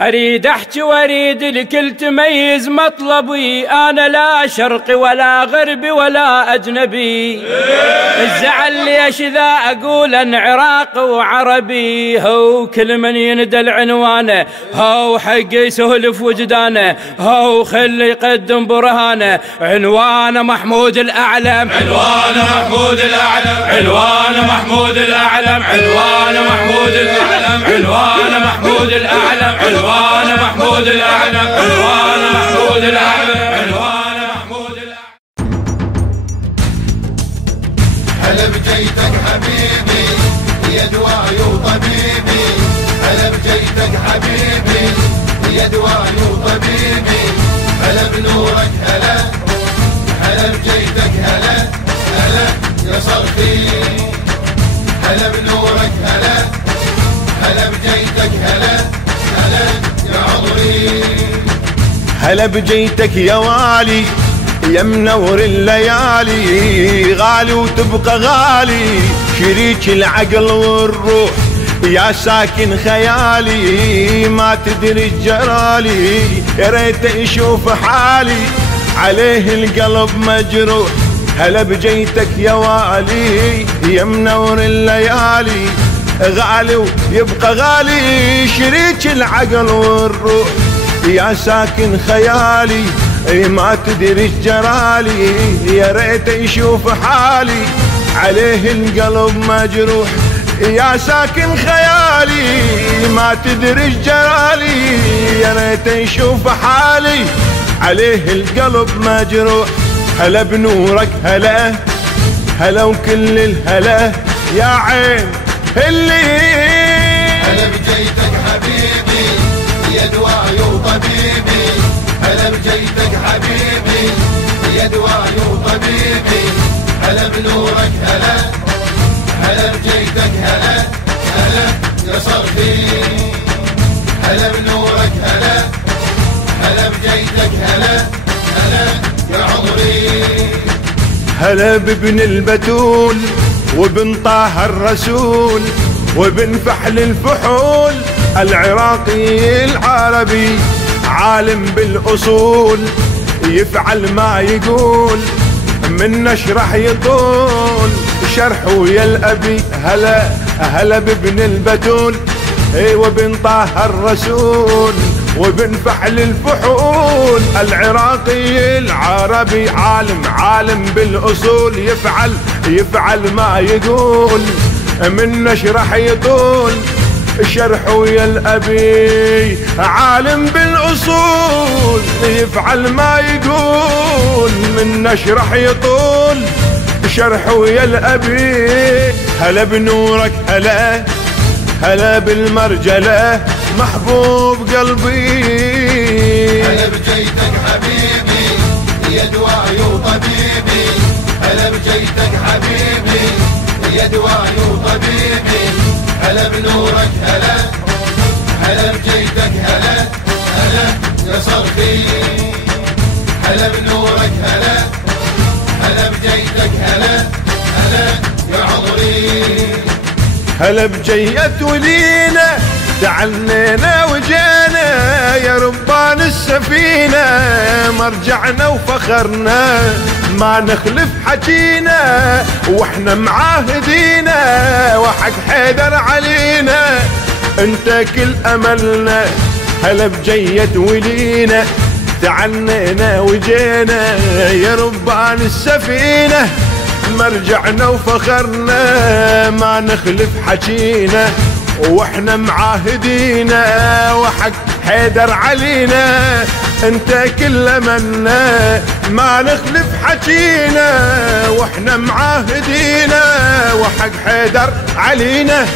أريد أحكي وأريد الكل تميز مطلبي، أنا لا شرقي ولا غربي ولا أجنبي. الزعل ليش ذا أقول أن عراقي وعربي، هو كل من يندى العنوانه هو حق يسهل في وجدانه، هو خلي يقدم برهانه. عنوانه محمود الأعلم، عنوانه محمود الأعلم، عنوانه محمود الأعلم، عنوانه محمود الأعلم، عنوانه محمود الأعلم، عنوانه محمود الأعلم، عنوانه محمود الأعلم، عنوانه محمود الأعلم. هلا بجيتك حبيبي يا دواي وطبيبي، هلا بجيتك حبيبي يا دواي وطبيبي، هلا بنورك هلا، هلا بجيتك هلا، هلا يا صرخي، هلا بنورك هلا، هلا بجيتك هلا، هلا يا عمري. هلا بجيتك يا والي يا منور الليالي، غالي وتبقى غالي، شريك العقل والروح يا ساكن خيالي، ما تدري الجرالي يا ريت يشوف حالي، عليه القلب مجروح. هلا بجيتك يا والي يا منور الليالي، غالي ويبقى غالي، شريك العقل والروح يا ساكن خيالي، ما تدري الجرالي يا ريت يشوف حالي، عليه القلب مجروح يا ساكن خيالي، ما تدري الجرالي يا ريت يشوف حالي، عليه القلب مجروح. هلا بنورك هلا، هلا وكل الهلا يا عين اللي. هلا بجيتك حبيبي يا دواي وطبيبي، هلا بجيتك حبيبي يا دواي وطبيبي، هلا بنورك هلا، هلا بجيتك هلا، هلا يا صرخي، هلا بنورك هلا، هلا بجيتك هلا، هلا يا عمري. هلا بابن البتول وابن طه الرسول وابن فحل الفحول، العراقي العربي عالم بالأصول، يفعل ما يقول من نشرح يطول، شرحه يا الأبي. هلا هلا بابن البتول وابن طه الرسول وابن فحل الفحول، العراقي العربي عالم بالأصول، يفعل ما يقول من نشرح يطول، شرحه يا الأبي عالم بالأصول، يفعل ما يقول من نشرح يطول، شرحه يا الأبي. هلا بنورك هلا، هلا بالمرجلة محبوب قلبي. هلا بجيتك حبيبي يا دواي وطبيبي، هلا بجيتك حبيبي يا دواي وطبيبي، هلا بنورك هلا، هلا بجيتك هلا، هلا يا صرخي، هلا بنورك هلا، هلا بجيتك هلا، هلا يا عمري. هلا بجيت ولينا تعلينا وجينا يا ربان السفينة، مرجعنا وفخرنا ما نخلف حكينا، واحنا معاهدينا وحق حيدر علينا، انت كل املنا. هلا بجيت ولينا تعلينا وجينا يا ربان السفينة، مرجعنا وفخرنا ما نخلف حكينا، واحنا معاهدينا وحق حيدر علينا، انت كل منا ما نخلف حكينا، واحنا معاهدينا وحق حيدر علينا،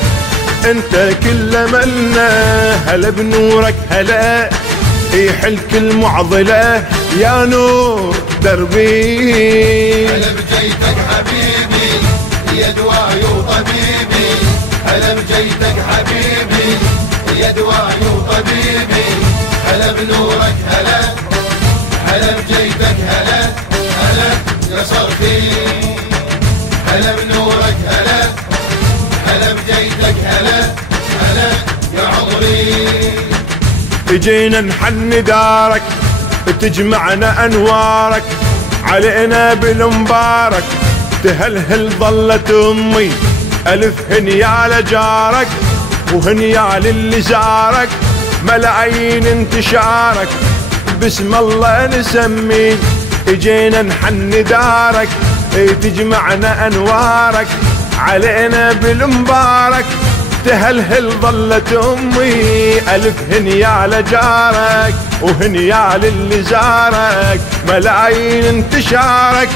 انت كل منا. هلا بنورك هلا يحل كل معضلة يا نور دربي. هلا بجيتك حبيبي يا دواي وطبيبي، هلا بجيتك حبيبي يا دواي وطبيبي، هلا بنورك هلا، هلا بجيتك هلا، هلا يا صرخي، هلا بنورك هلا، هلا بجيتك هلا، هلا يا عمري. اجينا نحن دارك تجمعنا انوارك علينا بالمبارك تهلهل ظلت امي الف هنيا لجارك وهنيا للي زارك ملايين انتشارك باسم الله نسميك اجينا نحن دارك تجمعنا انوارك علينا بالمبارك تهلهل ظلت امي الف هنيا لجارك وهنيا للي زارك ملايين انتشارك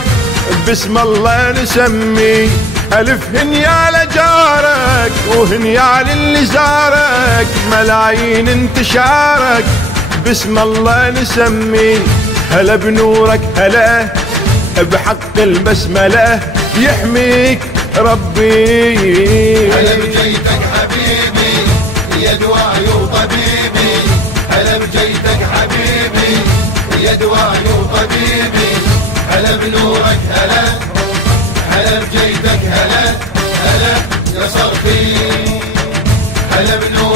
باسم الله نسمي الف هنيا لجارك وهنيا للي زارك ملايين انتشارك باسم الله نسمي هلا بنورك هلا بحق البسمله يحميك ربي هلا بجيتك حبيبي يا دواعي وطبيبي هلا بجيتك حبيبي يا دواعي وطبيبي هلا بنورك هلا هلا بجيتك هلا هلا يا صرفي هلا بنورك